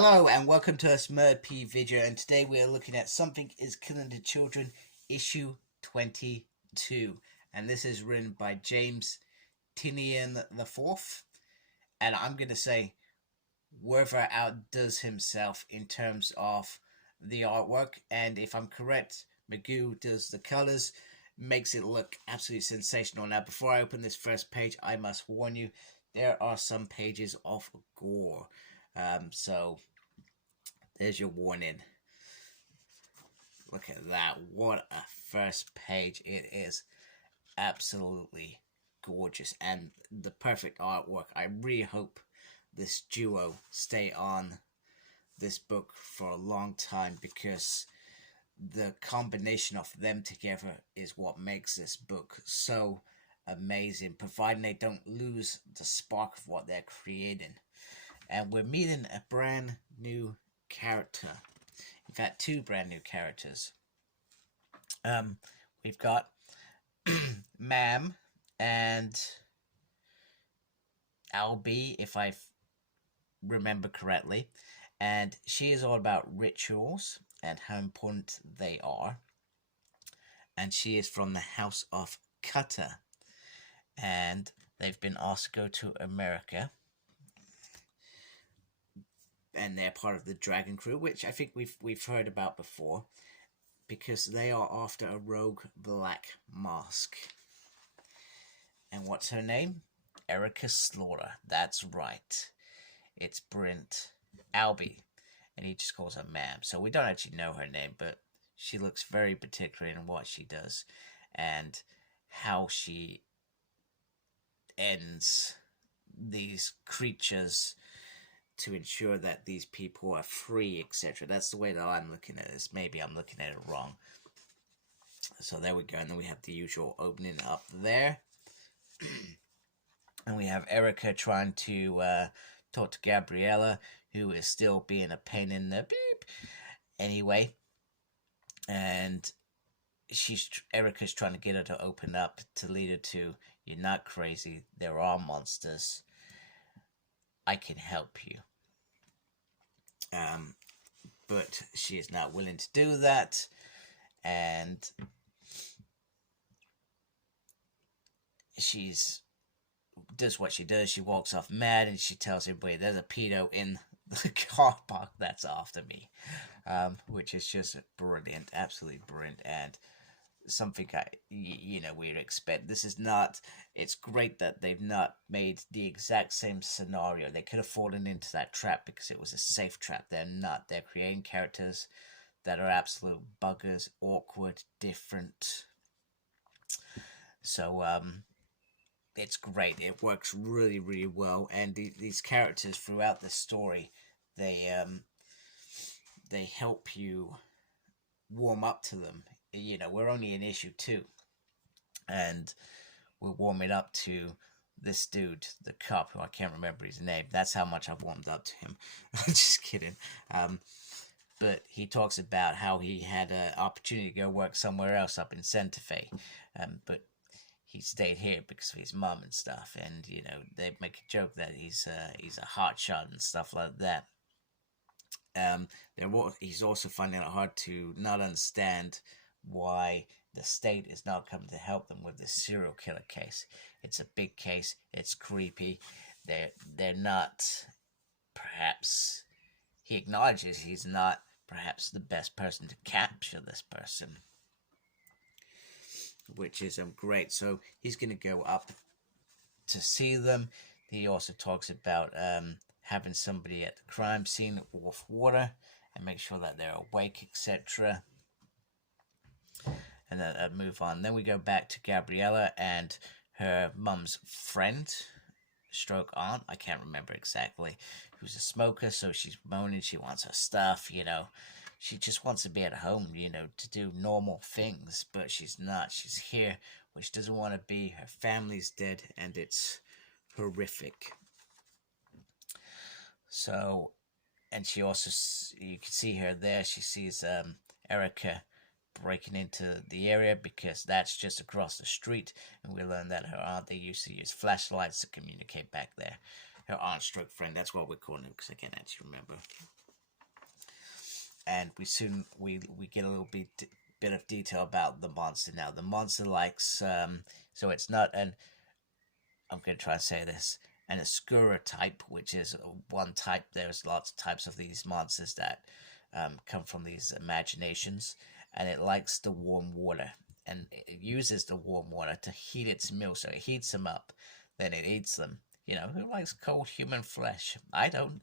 Hello and welcome to a Smurd P video, and today we are looking at Something is Killing the Children, issue 22. And this is written by James Tynion IV. And I'm going to say Werther outdoes himself in terms of the artwork. And if I'm correct, Magoo does the colors, makes it look absolutely sensational. Now, before I open this first page, I must warn you, there are some pages of gore. So there's your warning. Look at that. What a first page. It is absolutely gorgeous and the perfect artwork. I really hope this duo stay on this book for a long time, because the combination of them together is what makes this book so amazing, providing they don't lose the spark of what they're creating. And we're meeting a brand new character. In fact, two brand new characters. We've got Mam and Albie, if I remember correctly, and she is all about rituals and how important they are. And she is from the House of Cutter, and they've been asked to go to America, and they're part of the Dragon Crew, which I think we've heard about before, because they are after a rogue black mask. And what's her name? Erica Slaughter. That's right. It's Brent Albie, and he just calls her Mam. So we don't actually know her name, but she looks very particular in what she does and how she ends these creatures to ensure that these people are free, etc. That's the way that I'm looking at this. Maybe I'm looking at it wrong. So there we go. And then we have the usual opening up there. And we have Erica trying to talk to Gabriella, who is still being a pain in the beep. Anyway, and Erica's trying to get her to open up, to lead her to, you're not crazy. There are monsters. I can help you. But she is not willing to do that, and she's does what she does. She walks off mad, and she tells everybody there's a pedo in the car park that's after me, which is just brilliant, absolutely brilliant, and something we'd expect. This is not. It's great that they've not made the exact same scenario. They could have fallen into that trap because it was a safe trap. They're not. They're creating characters that are absolute buggers, awkward, different. So it's great. It works really, really well, and these characters throughout the story, they help you warm up to them. We're only in issue 2, and we're warming up to this dude, the cop, who I can't remember his name. That's how much I've warmed up to him. I'm just kidding. But he talks about how he had an opportunity to go work somewhere else up in Santa Fe, but he stayed here because of his mom and stuff. And they make a joke that he's a hot shot and stuff like that. He's also finding it hard to not understand why the state is not coming to help them with this serial killer case. It's a big case. It's creepy. They're not. Perhaps he acknowledges he's not perhaps the best person to capture this person, which is great. So he's going to go up to see them. He also talks about having somebody at the crime scene with water and make sure that they're awake, etc. And then move on. Then we go back to Gabriella and her mum's friend, stroke aunt, I can't remember exactly, who's a smoker. So she's moaning, she wants her stuff, she just wants to be at home, to do normal things, but she's not. She's here, which doesn't want to be. Her family's dead, and it's horrific. So, and she also, you can see her there, she sees Erica breaking into the area, because that's just across the street, and we learn that her aunt, they used to use flashlights to communicate back there. Her aunt stroke friend, that's what we're calling it, because I can't actually remember. and we get a little bit of detail about the monster. Now the monster likes so it's not an, I'm going to try and say this, an Oscura type, which is one type. There's lots of types of these monsters that come from these imaginations, and it likes the warm water, and it uses the warm water to heat its meal. So it heats them up, then it eats them. You know, who likes cold human flesh? I don't.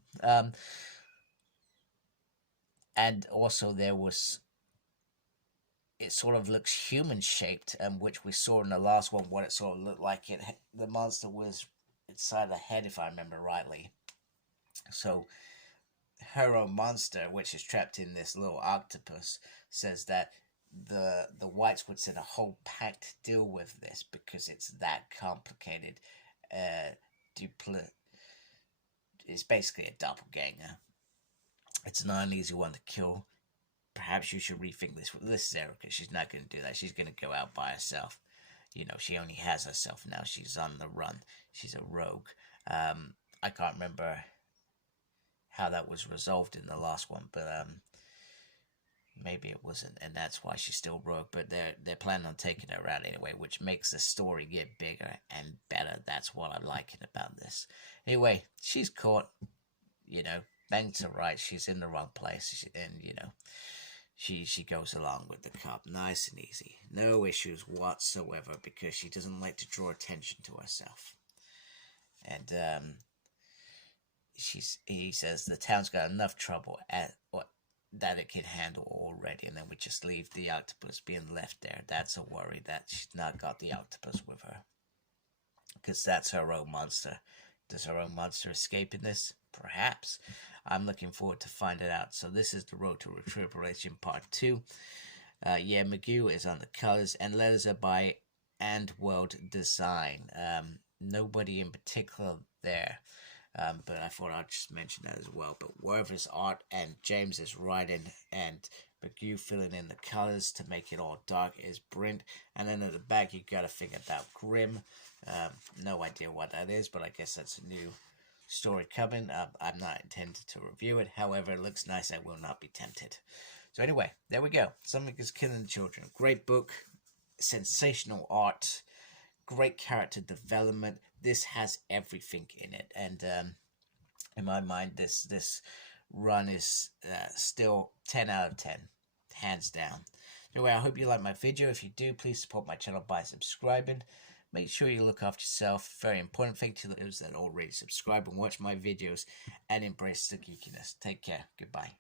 And also there was, it sort of looks human shaped, which we saw in the last one. What it sort of looked like, the monster was inside the head, if I remember rightly. So her own monster, which is trapped in this little octopus, says that the whites would send a whole pack to deal with this because it's that complicated. It's basically a doppelganger. It's not an easy one to kill. Perhaps you should rethink this with Erica. She's not going to do that. She's going to go out by herself. You know, she only has herself now. She's on the run. She's a rogue. I can't remember how that was resolved in the last one, but maybe it wasn't, and that's why she's still rogue. But they're planning on taking her out anyway, which makes the story get bigger and better. That's what I'm liking about this. Anyway, she's caught. You know, banged to right. She's in the wrong place, and you know, she goes along with the cop, nice and easy, no issues whatsoever, because she doesn't like to draw attention to herself. And he says the town's got enough trouble that it can handle already, and then we just leave the octopus being left there. That's a worry that she's not got the octopus with her, because that's her own monster. Does her own monster escape in this? Perhaps. I'm looking forward to finding out. So this is The Road to Recuperation Part 2. Yeah, McGew is on the colors, and letters are by And World Design. Nobody in particular there, but I thought I'd just mention that as well. But Werther's art and James is writing, and McGew filling in the colors to make it all dark is Brent. And then at the back you gotta figure out Grimm. No idea what that is, but I guess that's a new story coming. I'm not intended to review it. However, it looks nice. I will not be tempted. So anyway, there we go. Something is Killing Children. Great book, sensational art, great character development. This has everything in it, and in my mind, this run is still 10 out of 10, hands down. Anyway, I hope you like my video. If you do, please support my channel by subscribing. Make sure you look after yourself. Very important thing to those that already subscribe and watch my videos, and embrace the geekiness. Take care. Goodbye.